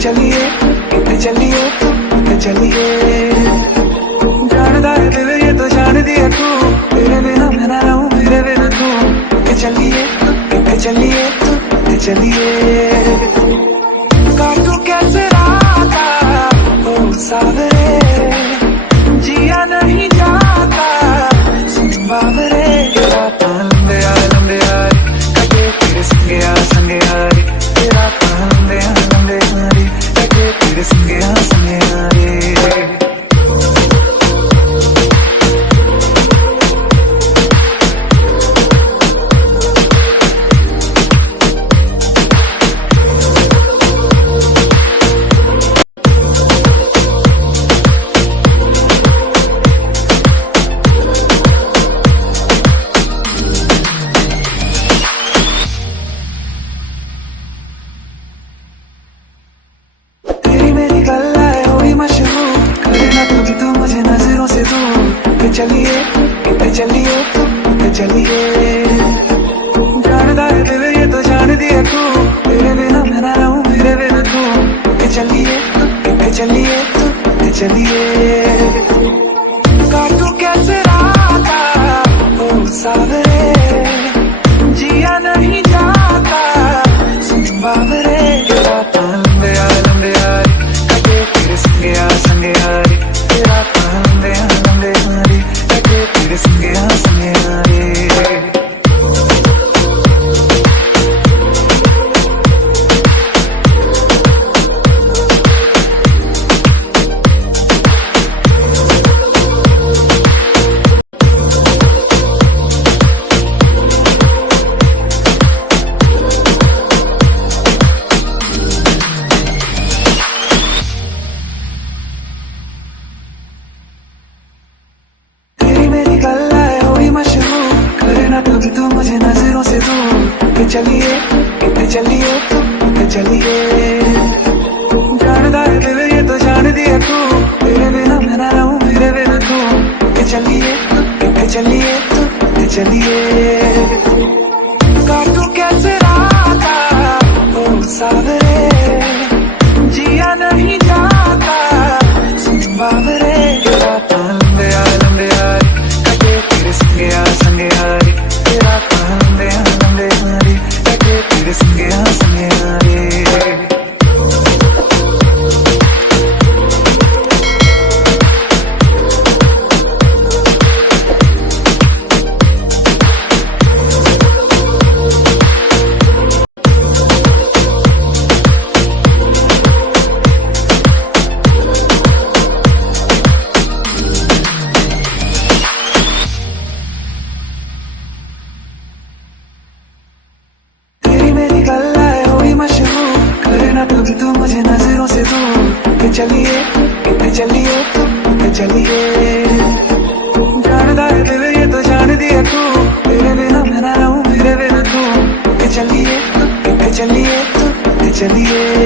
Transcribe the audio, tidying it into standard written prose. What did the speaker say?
चलिए कितने चलिए कितने चलिए जानदा है दिल ये तो जान दिया तू तेरे बिना मैं ना रहूं मेरे बिना तू कितने चलिए कितने चलिए कितने चलिए काटू कैसे राता ओ सावरे जिया नहीं जाता बाबरे राता लंबे आए कटे तेरे संगे आए तेरा लंबे आए कटे तेरे संगे आए चलिए चलिए चलिए जानदा है दिल ये तो जान दिया तू तेरे बिना मैं ना रहूं मेरे बिना तू चलिए चलिए चलिए काटू कैसे राता ओ सावरे जिया नहीं जाता बाबरे राता लंबे आए कटे तेरे संगे आए तेरा लंबे आए तेरे संगे आए कभी तो मुझे नजरों से दूर चलिए चलिए चलिए जानदा है दिल ये तो जान दिया तू तेरे बिना मैं ना रहूं मेरे बिना तू चलिए चलिए चलिए काटू कैसे राता ओ सावरे जिया नहीं जाता बाबरे राता लंबे आए कटे तेरे संगे आए तेरा लंबे आए कटे तेरे संगे आए कभी तो मुझे नजरों से दूर चलिए चलिए जानदा है दिल ये तो जान दिया तू तेरे बिना मैं ना रहूं मेरे बिना तू चलिए चलिए